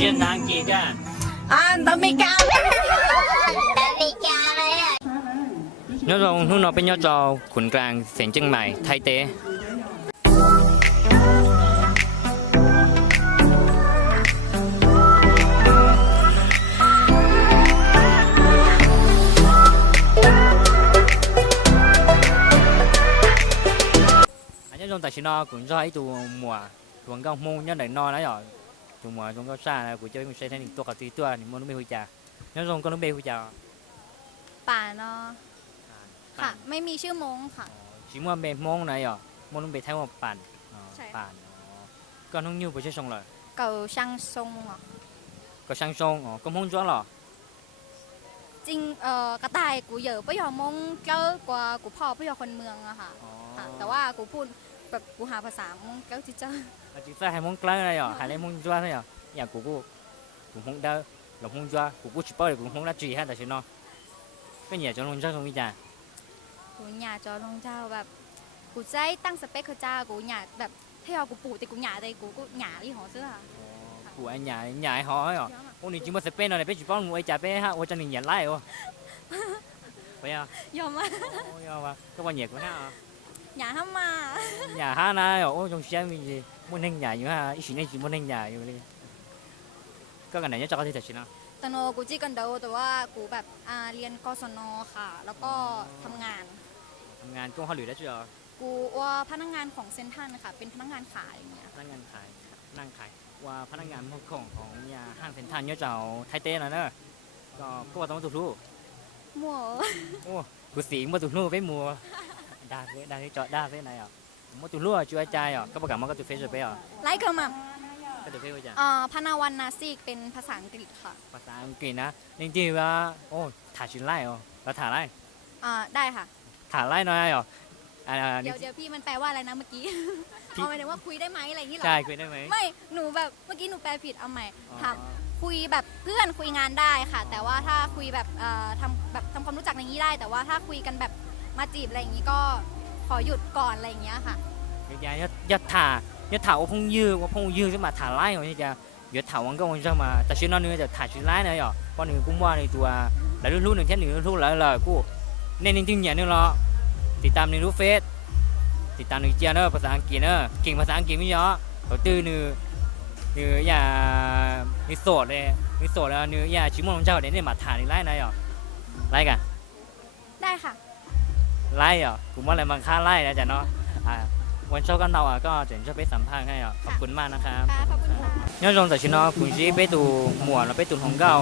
chiến thắng kỳ ra tao mới cao nhớ rồi lúc nó bên nhớ cho quần càng thành chân mày thay thế trong tài nó cũng cho ấy tụ mùa tuần cao mông nhớ đẩy no đấy rồi tụ mùa tuần cao xa này của chơi mình sẽ thấy nhữngตัวcả tíตัวnhững món nó bị hủy trả nhớ rồi con nó bị hủy trả ป่าเนาะค่ะไม่มีชื่อมงค่ะ chỉ muốn bị mông này rồi mông nó bị thay một bản bản con không như với chơi xong rồi เก่าช่างทรงอ่ะ có sang sông có mông chó lò จริงกระต่ายกูเยอะไม่ยอมมงเจ้ากว่ากูพ่อไม่ยอมคนเมืองอะค่ะแต่ว่ากูพูดแบบกูหาภาษามงเจ้าที่เจ้า chỉ phải hai mông cái này rồi hai lấy mông chó thôi rồi nhà của cô cũng không đau lòng mông chó của cô chỉ bao cũng không đã chỉ hay là chỉ nó cái nhà cho mông chó không đi trả กูหยาจอลงเจ้าแบบกูใจตั้งสเปคเขาเจ้ากูหยาแบบถ้าเอากูปู่แต่กูหยาได้กูก็หยาที่หอเสื้อ của anh nhà họ rồi ông này chỉ muốn spend này biết chỉ bao người trả bé ha ôi cho mình nhận lại không phải không ยอมมาก ôi mà các bạn nhiệt quá ha หยาทำมา nhà ha này ôi trong xe mình gì muốn hình nhà như ha ít này chỉ muốn hình nhà như đi các cái này nhớ cho có thể thật chứ nào ตโนกูจี้กันเดาแต่ว่ากูแบบเรียนกศนค่ะแล้วก็ทำงาน งานก็เขาหรือได้chưa กูว่าพนักงานของเซ็นทรัลค่ะเป็นพนักงานขายอย่างเงี้ย พนักงานขายนั่งขายว่าพนักงานของnhà hàng Thành Thành nhớ chào thay tên là nữaก็ว่าต้องมาถูกรู้ มั่ว โอ้กูสีมาถูกรู้ไปมัวได้จอดได้ไปไหนอ่ะมาถูกรู้ช่วยใจอ่ะก็ประกาศมาก็ถูกเฟซไปอ่ะ ไลค์กับมัม ก็ถูกเฟซไปจ้ะ พนาวันนาซีกเป็นภาษาอังกฤษค่ะ ภาษาอังกฤษนะจริงๆว่าโอ้ถ่ายชิ้นไล่อ๋อแล้วถ่ายไล่ ได้ค่ะ ถ่ายไล่น้อยอ๋อ เดี๋ยวพี่มันแปลว่าอะไรนะเมื่อกี้เอาหมายถึงว่าคุยได้ไหมอะไรอย่างนี้เหรอ ใช่คุยได้ไหม ไม่หนูแบบเมื่อกี้หนูแปลผิดเอาใหม่ถามคุยแบบเพื่อนคุยงานได้ค่ะ แต่ว่าถ้าคุยแบบทำความรู้จักอย่างนี้ได้ แต่ว่าถ้าคุยกันแบบมาจีบอะไรอย่างนี้ก็ขอหยุดก่อนอะไรอย่างเงี้ยค่ะ อย่าถ่ายว่าพงยืดขึ้นมาถ่ายไล่ของนี่จะอย่าถ่ายวังก็วังจะมาแต่ชิ้นนั้นเนี่ยจะถ่ายชิ้นไล่เนี่ยอ๋อเพราะหนึ่งกุ้งว่าในตัวแล้วรุ่นหนึ่งแค่หนึ่งรุ่นแล้วกูเน้นจริงๆอย่างนึงเนาะติดตามในรูปเฟซติดตามในเจียเนอร์ภาษาอังกฤษเนอร์เก่งภาษาอังกฤษไม่เยอะเขาตื้อเนื้ออย่ามีโสดเลยมีโสดแล้วเนื้ออย่าชิมอนของเจ้าเดี๋ยวเนี่ยมาถ่ายในไล่นะอ๋อไล่กัน ได้ค่ะ ไล่อ๋อกูว่าอะไรบางค่าไล่นะจ๊ะเนาะวันโชว์กันเราอ่ะก็จะช่วยไปสัมภาษณ์ให้อ่ะขอบคุณมากนะครับ ค่ะขอบคุณค่ะ nhớ trong tài chính nó cũng chỉ biết tụ mùa nó biết tụ hồng gạo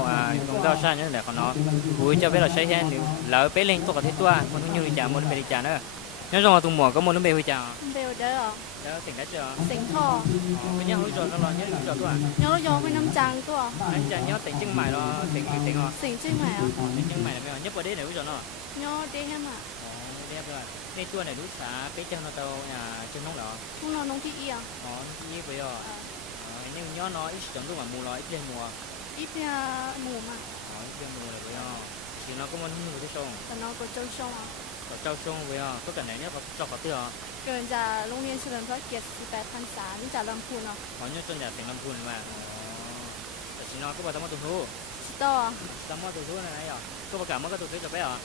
hồng gạo sang nhớ để còn nó cuối cho biết là sẽ hiện lỡ biết lên tôi có thể tua muốn như đi chả muốn về đi chả nữa nhớ trong tụ mùa có muốn nó về huy chả เบลเดอร์ đó tỉnh đã chưa สิงห์ทอ cái nhớ hối rồi nó lo nhớ rồi tua ย้อนย้อนไปน้ำจังตัว anh chả nhớ tỉnh chân mày nó tỉnh tỉnh họ สิงห์ชื่อใหม่อ่ะ tỉnh chân mày là bây giờ nhớ vào đấy để hối rồi nó ย้อนเด้งอ่ะ đẹp rồi đây tua này đúng xả biết chân nó tàu chân nóng đỏ พวกเราน้องพี่เอีย nó như vậy rồi nhưng nhớ nó ít chấm lúc mà mùa nó ít lên mùa อีเปียหมูมา ít lên mùa là vậy rồi thì nó có muốn như thế xong แต่น้องก็เจ้าช่องอ่ะ có trâu chung với có cả này nhá có cho có tiêu เกินจากโรงเรียนเฉลิมพระเกียรติ18พรรษานี่จากลำพูนเนาะ có như chân nhà tỉnh Lâm Phun màแต่chỉ nó có bao tấm tụt thu ชิโต้ tấm tụt thu này này à có bao cả mấy cái tụt thu cho bé à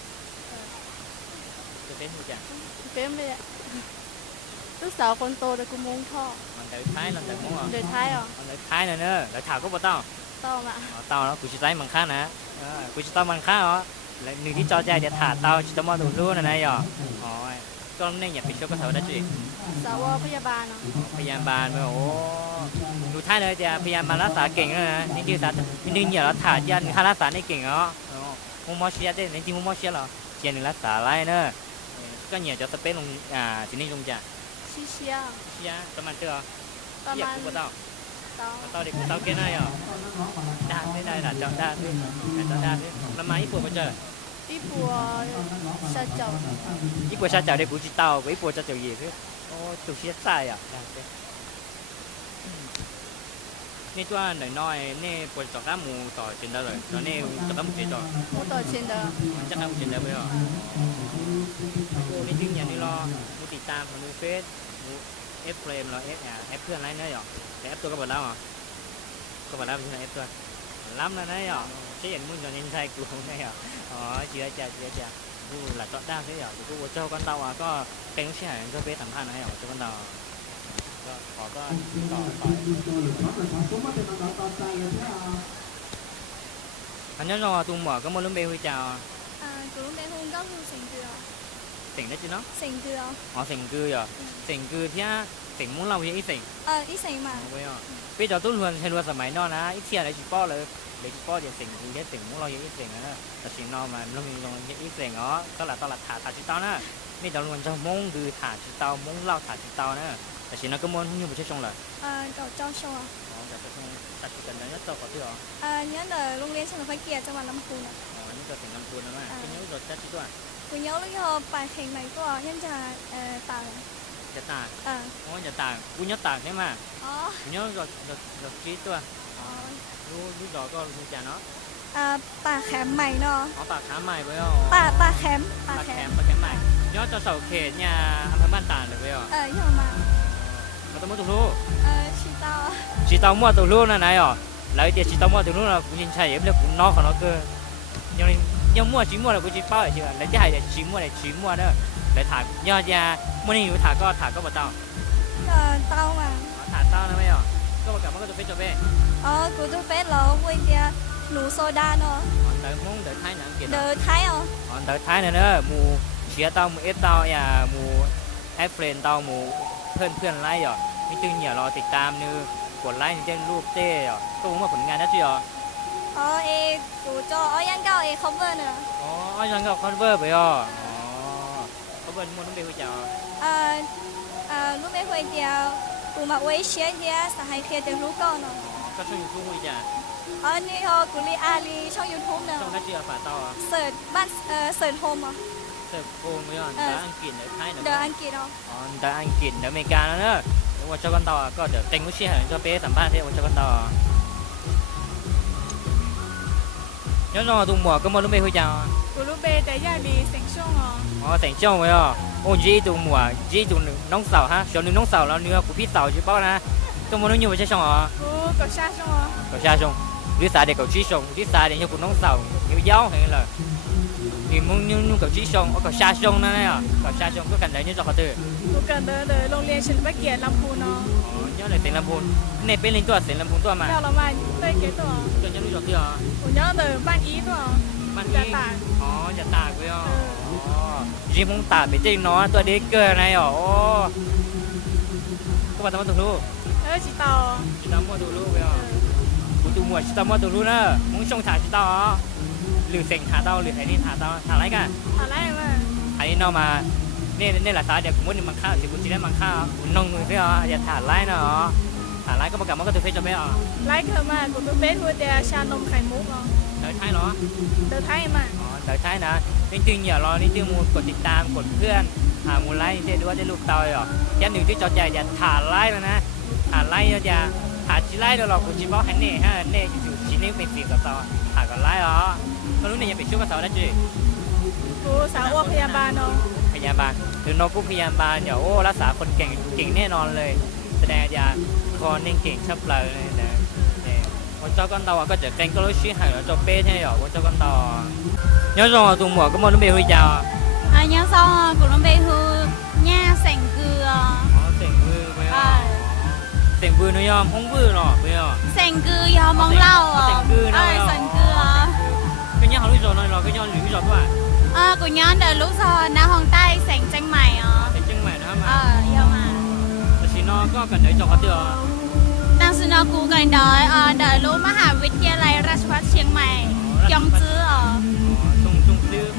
tụt thu gì chả เป็นไปเลยลูกสาวคนโตเลยกูมงท่อ มันแต่ท้ายมันแต่ม้วน เดินท้ายอ่ะ มันแต่ท้ายnày nữa lại thảo có bao tao ต่อมา tao nó cũng chỉ tay bằng khác nè cũng chỉ tao bằng khác đó lại người đi cho trai để thả tao chỉ tao tụt thu này này à rồi con nên nhập bị số có thể đã chị สาวพยาบาลเนาะ พยาบาลโอ้ดูท่าเลยจะพยาบาลรักษาเก่งนะนี่คือสานี่เนี่ยเราถ่ายยันค่ารักษานี่เก่งเนาะมุมมองเชียร์ได้ในที่มุมมองเชียร์เหรอเชียร์หนึ่งรักษาไรเนอะก็เนี่ยจะสเปซลงที่นี่ลงจะ ชิเชีย เชียร์ประมาณเท่า ประ เทียบ มาณ กูเต้า เต้า เต้าเด็กกูเต้าเก่งได้เหรอได้หล่ะจอดได้ประมาณญี่ปุ่นมาเจอ อีปัวชาเจ้า ญี่ปุ่นชาเจ้าเด็กกูจีเต้าญี่ปุ่นชาเจ้าเย่คือโอ้ถูกเชียร์ใส่อ่ะนี่ตัวหน่อยน้อยนี่ปวดจอกด้ามหมูต่อเชนเดอร์เลยตอนนี้จอกด้ามหมูเชนเดอร์ หมูต่อเชนเดอร์ มันจะทำเชนเดอร์ไปหรอโอ้นี่จริงอย่างนี้รอมูติดตามของมูเฟสมูเอฟเฟรมเราเอฟเพื่อนไรเนอะหรอแต่เอฟตัวก็หมดแล้วอ่ะ có mà làm như này tôi lắm là đấy à chế hiện muốn cho nhân sai của không này à chưaกูหลักก็ได้ใช่เหรอกูเจ้ากันเตาอ่ะก็เป็นเชี่ยก็เป็นสัมพันธ์นะเหรอเจ้ากันเตาก็ขอก็ต่ออันนี้เราตุ้มหมอก็มาลุ้นเบลจ่า กูรู้เป็นหุ่นก็คือสิงเกลือ สิ่งได้จีเนาะ สิงเกลือ สิ่งคือเหรอสิ่งคือที่สิ่งมุ้งเราอย่างอีสิ่ง อีสิงมา เว้ยพี่จอตุ้นรวนเฮรัวสมัยนอนะอีเชี่ยอะไรจีป้อเลยเลยจีป้อเดี๋ยวสิ่งคือเดี๋ยวสิ่งมุ้งเราอย่างอีสิ่งนะแต่สิ่งนอมันเรามีตรงอย่างอีสิ่งอ๋อก็หลักตลาดถาจีเตานะนี่ตอนรวนจะมุ้งคือถาจีเตามุ้งเล่าถาจีเตานะแต่สิ่งนั้นก็ม้วนอยู่ไม่ใช่ชงเลย đậu cho show อ๋อแต่ก็ต้องตัดกันแล้วต่อก่อนที่อ๋อ nhớ là Long Liên Sân Phải Kia trong Lâm Phù nè อ๋อนี่ก็ถึงลำพูนแล้วมั้ยเป็นยังรถจัดที่ตัว กูnhớ lúc đó bài thiền này của nhân trà tàng จะตากอ๋อจะตากกูnhớตากใช่มั้ยกูnhớรถจี๊ดตัวรู้ดอกก็รู้จักเนาะ bà khám mày nó อ๋อปากขาใหม่ไปอ๋อ bà khám ปากแขมใหม่ย้อนจะเสาเขตเนี่ยอำเภอบ้านตาดเลยไปอ๋อ nhưng mà เราต้องมาถูกรู้ chỉ tao ชีเตามั่วถูกรู้นะนายอ๋อแล้วเดี๋ยวชีเตามั่วถูกรู้นะกูยินใช่เอ็มเลยกูนอกของเราเกินยังมั่วชีมั่วเลยกูจีเป้าเฉยแล้วจะให้เดี๋ยวชีมั่วเด้อเลยถากย้อนยามั่วนี่อยู่ถากก็บ่เต้า tao mà ถากเต้านะไม่อ๋อก็บอกกับมันก็จะเป็นจะเป็น của tôi phết là quên kia nụ soda nó เดินมุ่งเดินท้ายหนังเกียรติ đỡ thái không เดินท้ายเนี่ยเนอะหมูเชียเต้าหมูเอสเต้าอย่าหมูแอฟเฟรนเต้าหมูเพื่อนไล่หรอมีตึงอย่ารอติดตามนึกดไลค์เช่นรูปเต้หรอก็ว่าผลงานได้จีหรอ của cho yan cao cover nữa อ๋อยังก็คอนเวอร์ไปอ๋อเขาเป็นมนุษย์เบลจ่า lúc mấy hồi thì của mà quay xe thì sẽ hay khi được lúc con nó ก็ช่วยยูทูบจ่า นี่เขากูรีAli ช่อง YouTube เนอะ ช่องนัดเจียฝาเต้า เสิร์ชบ้านเสิร์ชโฮมอ่ะ เสิร์ฟโกงไปอ๋อเดินอังกฤษเดินท้ายเนอะ เดออังกฤษเนาะ อ๋อเดินอังกฤษเดินอเมริกาแล้วเนอะว่าเจ้ากันต่อก็เดี๋ยวเต็งผู้เชี่ยวชาญจะไปสัมภาษณ์ที่ว่าเจ้ากันต่อย้อนมาตุ้มหัวก็มนุษย์เบลจ่า của lúc bé tại gia đình sinh sống à thành châu vậy à ôi dĩ tụ mùa dĩ tụ nông sào ha cho nông sào là nửa của pít sào chứ bao na tôi muốn nói nhiều về chơi xong à của cậu xa sống à cậu xa xong đứa xa để cậu trí xong đứa xa để nhau của nông sào nhiều giáo hay là thì muốn như cậu trí xong cậu xa xong này à cậu xa xong có cần đấy như cho họ từ của cần tới Long Liên Sân Phải Kia Lâm Phù nó nhớ là tiền làm buồn này bên linh tua tiền làm buồn tua mà đâu là mà tới cái tuổi tôi nhớ lúc đó chưa của nhớ từ ban ý tuổi ban ýจะตากไปอ๋อจริงมึงตากไปจริงเนาะตัวเด็กเกินอะไรอ๋อก็มาทำมาถูกรู้ chỉ tao chỉ tao mua đồ luôn vậy àกูดูหมวดchỉ tao mua đồ luôn áมึงชงถาchỉ taoอ่ะหรือเซ็งถาเต้าหรือไอ้นี่ถาเต้าถาอะไรกัน à lấy mà ไอ้นี่นอกมาเนี่ยแหละตาเดี๋ยวกูมุดมังค่าสิกูจีได้มังค่ากูนองมือพี่อ๋ออย่าถาไล่เนาะถาไล่ก็ประกาศมันก็ถือเฟซจะไม่อ๋อ lấy cơ mà của tôi bé nuôi để cha nông khai múc à เดินท้ายเนาะ tôi thấy mà อ๋อเดินท้ายนะจริงๆอย่ารอนี่ชื่อมูกดติดตามกดเพื่อนหามูไลค์ได้ด้วยได้ลูกเตาอ๋อแค่หนึ่งที่จอใจอย่าถาไล่แล้วนะถาไล่อย่าถาจีไล่เราหรอกกูจีบอกให้เน่ฮะเน่อยู่จีนี่เป็นสีกับเตาถากับไล่อ๋อไม่รู้เนี่ยยังไปช่วยกับเตาได้จี của xã hộiพยาบาลเนาะ พยาบาลหรือน้องผู้พยาบาลเดี๋ยวโอ้รักษาคนเก่งแน่นอนเลยแสดงอาการคอเน่งเก่งชับเลยนะวันเจ้ากันต่อก็จะเป็นก็รู้ชื่อหายแล้วจะเป๊ะใช่หรอวันเจ้ากันต่อnhớ rồi tụi mùa có món bê huy chào nhớ xong của nó bê hư nha sành cưa sành vư nó yom không vư rồi bây giờ sành cưa do mong lâu sành cưa nó sành cưa cái nhá họ lúc rồi nó cái nhá lưỡi rồi các của nhớ đợi lúc rồi na hoàng tay sành tranh mày sành chân mày nữa mà yêu mà thì nó có cần để cho họ được đang xin nó cú gần đợi lúc mà Hà Việt kia lại ra phát Chiang Mai trong chữ trong chữ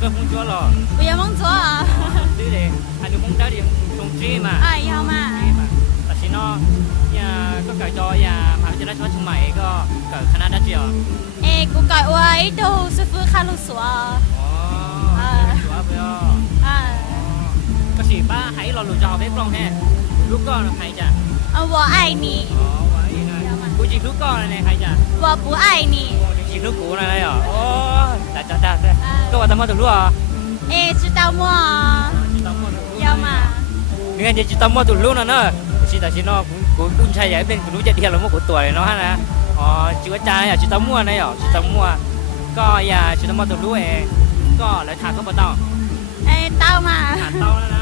cái phong chúa rồi bây giờ mong chúa chữ để anh được mong trái điểm trong chữ mà yêu mà thì nó nhà có cởi cho nhà mà cho nó cho chúng mày có cởi khả năng đã chưa cú cởi uai đâu sư phụ khá lúc xóa xóa bây giờ có chỉ ba hãy lo lụt cho biết không he lúc con là hay chả 我爱你 cô chỉ lúc con này hay chả 我不爱你 chỉ lúc cũ này đấy à đã có vào tao mua được luôn à 知道吗 yêu mà nghe chỉ tao mua được luôn nữa chỉ là chỉ nó cũng trai vậy bên cũng chạy đi là một của tuổi nó ha nè อ๋อชื่ออาจารย์อ่ะชื่อตะมั่วนะเหรอชื่อตะมั่วก็อย่าชื่อตะมั่วตัวรู้เองก็แล้วถามก็บ่ต้อง เต้ามา ถามเต้าแล้วนะ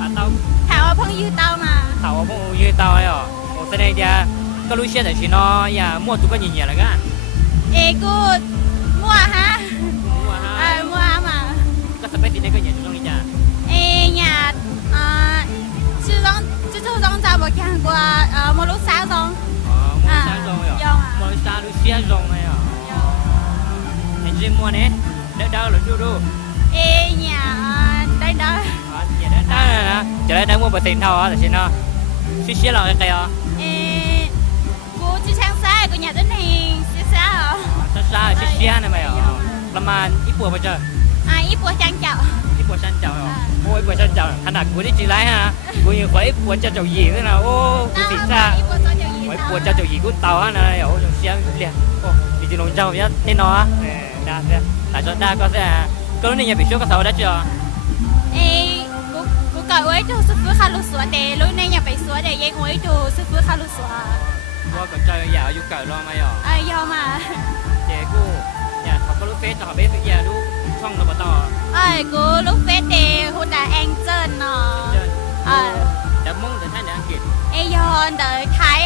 ถามเต้า ถามว่าเพิ่งยืดเต้ามา ถามว่าพวกยืนเต้าไอ้เหรอโอ้แสดงจะก็รู้เชี่ยแต่ชิเนาะอย่ามั่วตัวก็เหยียดแล้วกัน กูมั่วฮะ มั่วฮะ มั่วมา ก็สเปซที่ได้ก็เหยียดตรงนี้จ้ะ nhà sư giống chú thu giống sao một hàng của một lúc sáu giống อ๋อมั่วช้าตรงเหรอ dòng มั่วช้ารู้เชี่ยตรงไงเหรอไอ้จริงมั่วเนี่ยเดาหรือดู nhà đây đó อ๋อเหยียดได้นะจะได้มั่วเปอร์เซ็นต์เท่าแต่ชิเนาะเชี่ยเราใครอ่ะ cô chú sang xa của nhà tới này xa xa rồi ช้าเชี่ยนะไม่เหรอประมาณญี่ปุ่นไปเจอ ít của trang chậu ญี่ปุ่นชั้นเจ้าเหรอโอ้ยญี่ปุ่นชั้นเจ้าขนาดกูที่จีไรฮะกูยังขอญี่ปุ่นเจ้าเจ้าหญิงเลยนะโอ้กูติดซ่า ít của tôi chậu ขอ gì ญี่ปุ่นเจ้าเจ้าหญิงกูเต่าฮะนะโอ้ยเสียงเรียโอ้ดิจิโนเจ้าเนี่ยแน่นอนได้เสียหลายจนได้ก็เสียก็รู้นี่ยังไปช่วยกับเขาได้จ้ะ cô cởi ấy chú sư phước khá lụt xóa để lúc này nhà phải xóa để dây ấy chú sư phước khá lụt xóa ว่าก็เจออย่าอยู่เกิดรอมาหรอ do mà เจ้กูอย่าเขาก็รู้เฟซต่อเฟซอย่ารู้ช่องเราต่อ cô lúc phết để hôn đã anh chân nó เดี๋ยวมุ่งเดินท่านอังกฤษ yon đợi thái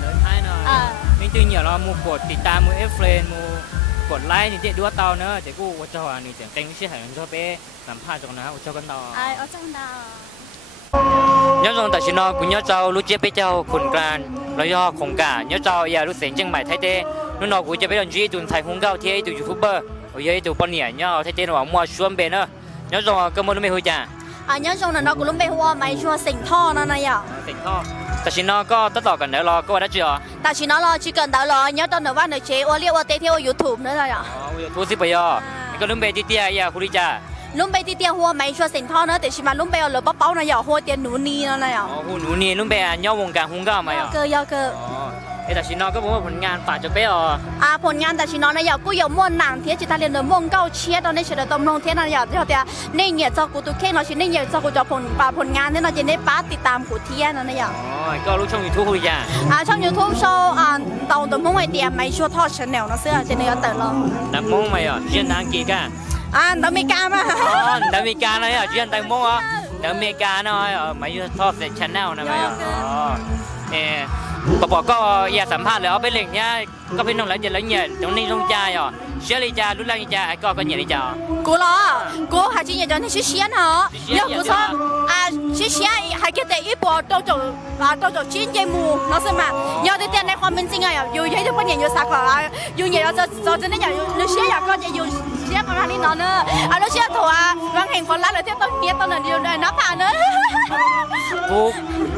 เดินท้ายหน่อยนี่จริงอย่ารอมูกดติดตามมูเอฟเฟรนมูกดไลค์นี่เด็ดดูว่าเตาเนอะเจ้กูว่าเจ้าอันนี้เจ๋งเต็งชื่อหายชอบเป้สัมภาษณ์ตรงนั้นว่าเจ้ากันต่อ ở trong đó nhớ rằng tại sao nó cũng nhớ cháu lúc chế bé cháu khôn gan nó do khổng cả nhớ cháu giờ lúc sáng chân mày thấy thế nó cũng chế bé làm gì tụi thầy không cao thế tụi youtuber ở dưới tụi bọn nhảy nhớ thấy thế nó mua xuống bên nữa nhớ rằng cái món nó mới hơi chả nhớ trong là nó cũng lúc bây hoa máy chua sỉnh tho nó này à tỉnh thôi tại sao nó có tất cả cần đỡ lo có đã chưa tại sao nó lo chỉ cần đỡ lo nhớ trong nữa văn nữa chế ô liêu ô tê theo YouTube nữa rồi à thu xí bây giờ cái lúc bé đi tia ya khu đi cha lúc bây đi tiền hoa máy chua sỉnh tho nữa để chỉ mà lúc bây giờ lỡ bắp bao này à hoa tiền nụ ni nó này à khu nụ ni lúc bé nhau vòng càng không cao mày à cơแต่ชินอก็บอกว่าผลงานฝากจะเป้อผลงานแต่ชินอนะอยากกูอยากม่วนหนังเทียจิตาเรียนเลยม่วนเก้าเชียตอนนี้เฉลยตำลงเทียนะอยากเทียนี่เนี่ยเจ้ากูตัวเข่งเราชินี่เนี่ยเจ้ากูจะผลงานเนี่ยเราจะได้ป้าติดตามกูเทียนะอยากก็รู้ช่อง YouTube คุยจ้ะช่อง YouTube โชว์ตอนตัวมุ่งไอเดียไม่ชัวทอดชาแนลนะเสื้อจะเนี่ยเติร์ลน้ำมุ่งไหมอ่ะเชียนนางกี่กันอเมริกามาอเมริกาเลยอ่ะเชียนแตงโมอ่ะอเมริกาเนาะไม่ยูทอดเสร็จชาแนลนะไหมอ่ะบอกก็อย่าสัมภาษณ์เลยเอาไปเล่นเนี่ยก็พี่น้องหลายเดือนแล้วเนี่ยตรงนี้ตรงใจอ่ะเชื่อเลยจ้ารู้แล้วจ้าก็เนี่ยเลยจ้ากูเหรอกูหาจริงอย่างนี้ชื่อเชียนเหรอเดี๋ยวกู说ชื่อเชียน还给的一波都走金节目老师嘛有的店ในความเป็นจริงอ่ะอยู่เยอะที่พวกเนี่ยอยู่สักกว่าอยู่เนี่ยจะ真的有些อยากก็จะอยู่เชียนประมาณนี้เนาะแล้วเชียนถั่วบางแห่งคนละเลยที่ต้นเนี้ยต้นนั้นอยู่ในน้ำผ่านเนอะ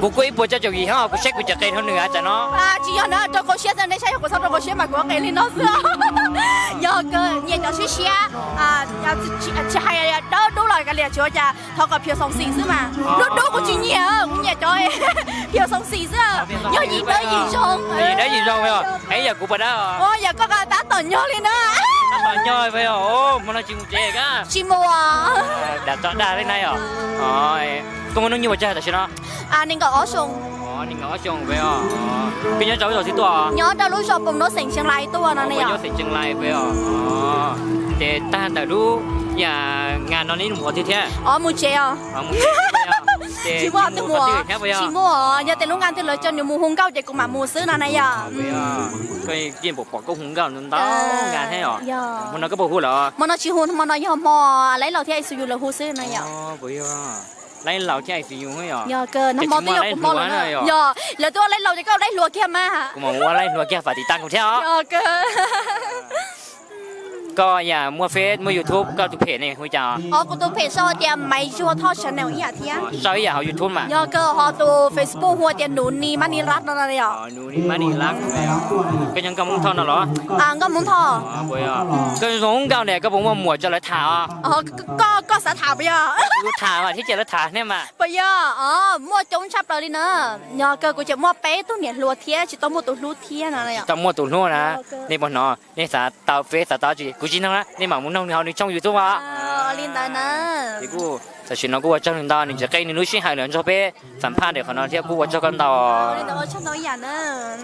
กู一波就做二號，กู識佢就計好兩下陣咯。只有呢，做個學生你才有個做個學嘛，我給你老師。有個也就是寫要還要都來個列咗就透過票送信是嘛？都個專業，我也做票送信是，有二等二送。二等二送喎，哎呀，估不到。我也個個打等咗你呢。打等咗係哦，冇得節目姐㗎。節目啊？打喺哪哦？哦，咁我弄嘢或者係點先咯？你個我送。你我送俾我，變咗走咗先多啊！nhớ đâu lúc sau cùng nó thành chương lai tua nó này à? Thành chương lai với để ta tại lúc nhà ngàn nó đến mùa thì thế. Mùa chế à? Chỉ mua từ mùa. Chỉ mua, giờ từ lúc ngàn từ lời cho nhiều mùa hung cao chỉ cùng mà mùa xứ nó này à? Cái chuyện bộ có hung cao nên đó ngàn thế à? Mà nó có bộ hú là? Mà nó chỉ hung mà nó giờ mò lấy lẩu thì sử dụng là hú xứ này à? Vậy à? lấy lẩu thì sử dụng ấy à? Giờ cơ nó mò tới giờ cũng mò rồi. Giờ là tôi lấy lẩu thì có lấy lúa kia mà. Cũng mà lấy lúa kia phải đi tăng cùng theo. Giờ cơ. ก็อย่ามัวเฟซมัวยูทูบก็ทุกเพจนี่คุยจ้ากูตัวเพจโซเดียไม่ชัวทอดชาแนลอีกทีอ่ะซอยอย่าเอายูทูบมาก็ตัวเฟซบุ๊กหัวเดียนหนูนี่มันนี่รักนั่นอะไรอ่ะหนูนี่มันนี่รักก็ยังกำมุงทอน่ะเหรอก็มุงทอบ่อ่ะก็สงเก่าเนี่ยก็บอกว่าหมวดจะละถาก็สาถาไปอ่ะรู้ถาอ่ะที่จะละถาเนี่ยมาไปอ่ะมัวจงชับเลยนะก็กูจะมัวเป๊ะตัวเนี่ยรัวเทียจะต้องมัวตัวรู้เทียนั่นอะไรอ่ะต้องมัวตัวรู้นะนี่บ่เนาะนี่สาตาเฟซสาตาจีกูจินนะนี่มามุนน้องเขาในช่องยูทูบอ่ะลินดานะนี่กูแต่ฉันกูว่าเจ้าหนึ่งดาวนี่จะใกล้ในนู้นชิหายเหลือชอบเป้สัมภาษณ์เด็กคนนั้นที่กูว่าเจ้ากันต่อลินดาช่างน้อยอย่างนั้น